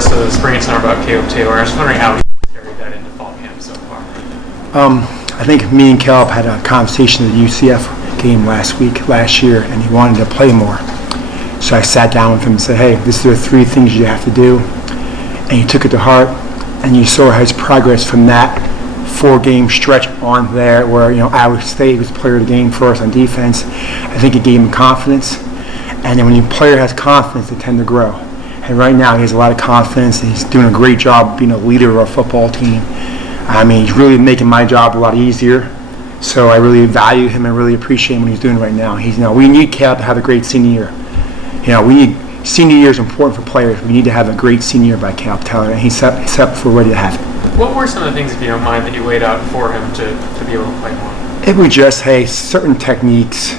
course of the spring and summer about Caleb Taylor. I was wondering how he carried that into fall camp so far. I think me and Caleb had a conversation at the UCF game last year, and he wanted to play more. So I sat down with him and said, hey, this are the 3 things you have to do. And he took it to heart, and you saw his progress from that 4-game stretch on there where, Iowa State was player of the game for us on defense. I think it gave him confidence. And then when your player has confidence, they tend to grow. And right now he has a lot of confidence, and he's doing a great job being a leader of our football team. I mean, he's really making my job a lot easier. So I really value him and really appreciate what he's doing right now. We need Caleb to have a great senior year. Senior year is important for players. We need to have a great senior year by Caleb Taylor, and he's set for ready to have it. What were some of the things, if you don't mind, that you laid out for him to be able to play more? It was just, certain techniques.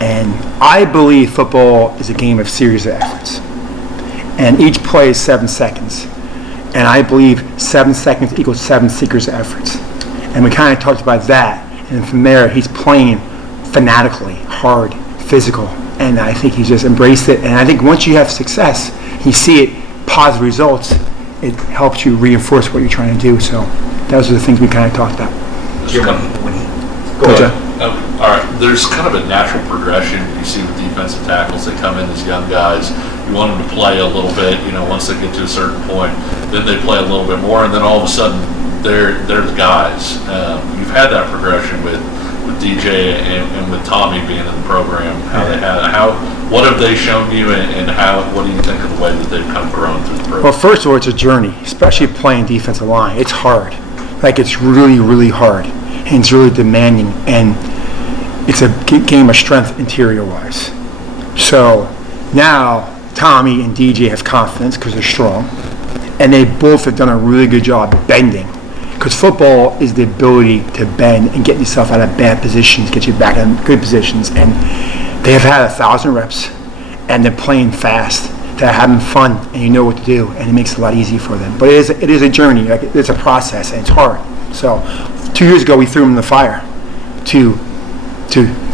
And I believe football is a game of series of efforts. And each play is 7 seconds. And I believe 7 seconds equals 7 series of efforts. And we kind of talked about that. And from there, he's playing fanatically, hard, physical. And I think he's just embraced it. And I think once you have success, you see it, positive results, it helps you reinforce what you're trying to do. So those are the things we kind of talked about. Go ahead. All right. There's kind of a natural progression you see with defensive tackles. They come in as young guys. You want them to play a little bit. Once they get to a certain point, then they play a little bit more, and then all of a sudden they're the guys. You've had that progression with DJ and with Tommy being in the program. What have they shown you, and what do you think of the way that they've kind of grown through the program? Well, first of all, it's a journey, especially playing defensive line. It's hard. It's really, really hard. And it's really demanding, and it's a game of strength interior-wise. So now Tommy and DJ have confidence because they're strong, and they both have done a really good job bending, because football is the ability to bend and get yourself out of bad positions, get you back in good positions. And they have had 1,000 reps, and they're playing fast. They're having fun, and you know what to do, and it makes it a lot easier for them. But it is a journey. It's a process, and it's hard. So 2 years ago, we threw them in the fire to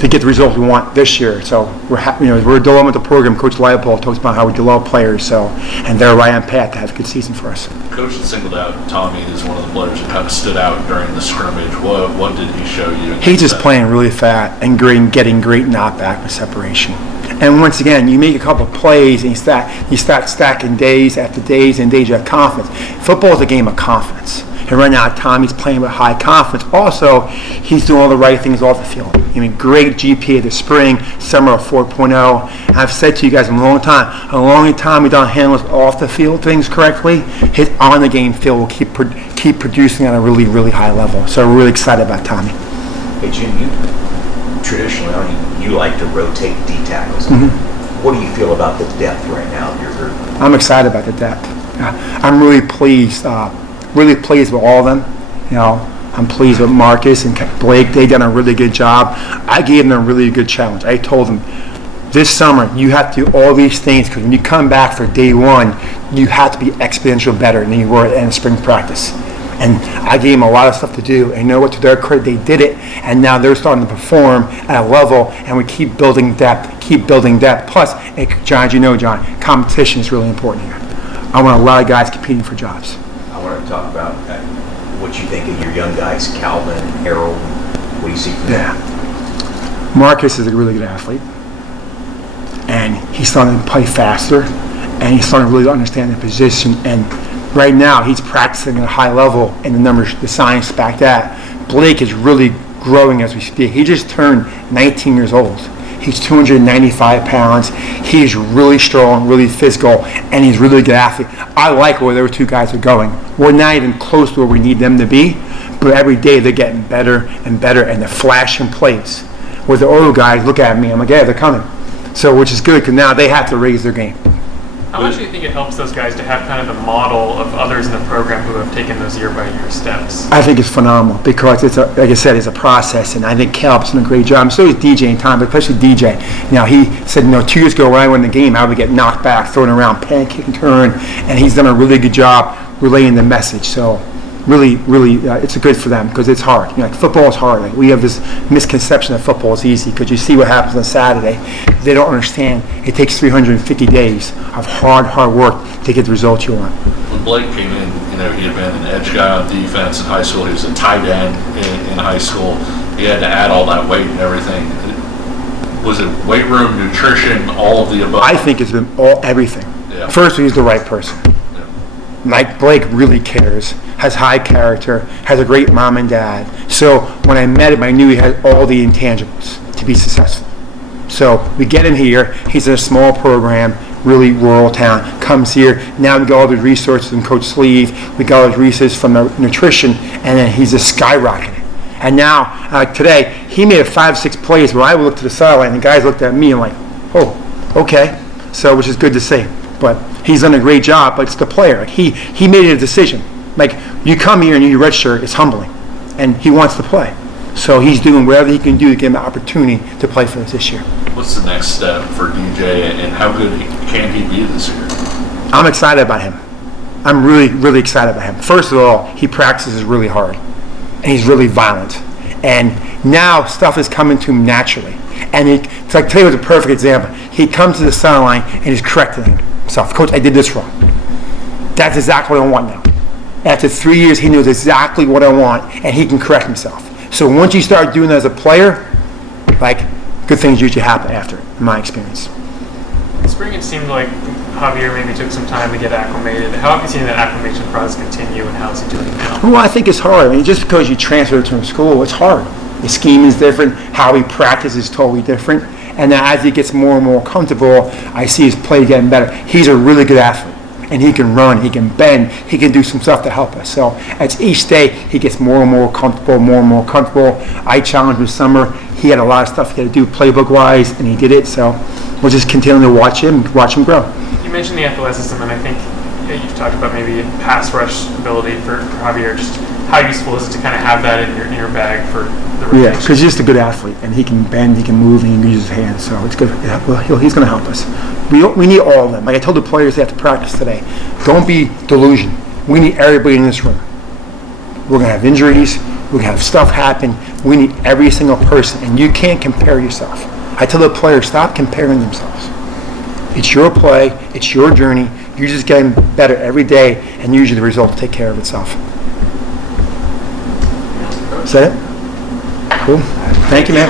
get the results we want this year. So we're developing with the program. Coach Leopold talks about how we develop players. And they're right on path to have a good season for us. Coach singled out Tommy as one of the players that kind of stood out during the scrimmage. What did he show you? He's just playing really fat and getting great knockback with separation. And once again, you make a couple of plays and you start stacking days after days and days. You have confidence. Football is a game of confidence. And right now, Tommy's playing with high confidence. Also, he's doing all the right things off the field. Great GPA this spring, summer of 4.0. And I've said to you guys a long time we've done handles off the field things correctly. His on the game field will keep producing at a really, really high level. So we're really excited about Tommy. Hey, Jim, traditionally, you like to rotate D tackles. Mm-hmm. What do you feel about the depth right now of your group? I'm excited about the depth. I'm really pleased. Really pleased with all of them. I'm pleased with Marcus and Blake. They've done a really good job. I gave them a really good challenge. I told them, this summer, you have to do all these things, because when you come back for day one, you have to be exponential better than you were at the end of spring practice. And I gave them a lot of stuff to do. And to their credit, they did it. And now they're starting to perform at a level, and we keep building depth. Plus, John, competition is really important here. I want a lot of guys competing for jobs. I want to talk about what you think of your young guys, Calvin, Harold. What do you see from them? Marcus is a really good athlete, and he's starting to play faster, and he's starting to really understand the position. And right now, he's practicing at a high level, and the numbers, the science back that. Blake is really growing as we speak. He just turned 19 years old. He's 295 pounds. He's really strong, really physical, and he's a really good athlete. I like where those two guys are going. We're not even close to where we need them to be, but every day they're getting better and better, and they're flashing plays. Where the older guys look at me, I'm like, yeah, they're coming. So, which is good, because now they have to raise their game. How much do you think it helps those guys to have kind of the model of others in the program who have taken those year-by-year steps? I think it's phenomenal, because it's like I said, it's a process, and I think Caleb's done a great job. So is DJ and Tom, but especially DJ. He said, 2 years ago when I won the game, I would get knocked back, thrown around, pancake and turn, and he's done a really good job relaying the message. So really, it's good for them, because it's hard. Football is hard. We have this misconception that football is easy, because you see what happens on Saturday. They don't understand it takes 350 days of hard work to get the results you want. When Blake came in, he had been an edge guy on defense in high school. He was a tight end in high school. He had to add all that weight and everything. Was it weight room, nutrition, all of the above? I think it's been everything. Yeah. First, he's the right person. Yeah. Mike Blake really cares, has high character, has a great mom and dad. So when I met him, I knew he had all the intangibles to be successful. So we get him here. He's in a small program, really rural town. Comes here. Now we got all the resources from Coach Sleeve. We got all the resources from the nutrition, and then he's just skyrocketing. And now, today, he made 5-6 plays where I looked to the sideline, and the guys looked at me and like, oh, okay. So, which is good to see. But he's done a great job, but it's the player. Like he made a decision. Like, you come here and you redshirt, it's humbling. And he wants to play. So he's doing whatever he can do to give him an opportunity to play for us this year. What's the next step for DJ, and how good can he be this year? I'm excited about him. I'm really, really excited about him. First of all, he practices really hard. And he's really violent. And now stuff is coming to him naturally. And it's like, today was a perfect example. He comes to the sideline and he's correcting himself. Coach, I did this wrong. That's exactly what I want now. After 3 years, he knows exactly what I want, and he can correct himself. So once you start doing that as a player, like, good things usually happen after it, in my experience. Spring, it seemed like Javier maybe took some time to get acclimated. How have you seen that acclimation process continue, and how's he doing now? Well, I think it's hard. I mean, just because you transfer to a school, it's hard. The scheme is different. How he practices is totally different. And then as he gets more and more comfortable, I see his play getting better. He's a really good athlete. And he can run, he can bend, he can do some stuff to help us. So as each day, he gets more and more comfortable, I challenged him this summer. He had a lot of stuff he had to do playbook-wise, and he did it. So we'll just continue to watch him grow. You mentioned the athleticism, and I think you've talked about maybe pass rush ability for Javier. Just how useful is it to kind of have that in your bag for the rotation? Yeah, because he's just a good athlete, and he can bend, he can move, and he can use his hands. So it's good. Yeah, well, he's going to help us. We need all of them. Like I told the players they have to practice today. Don't be delusional. We need everybody in this room. We're going to have injuries. We're going to have stuff happen. We need every single person, and you can't compare yourself. I tell the players, stop comparing themselves. It's your play. It's your journey. You're just getting better every day, and usually the results take care of itself. Is that it? Cool. Thank you, man.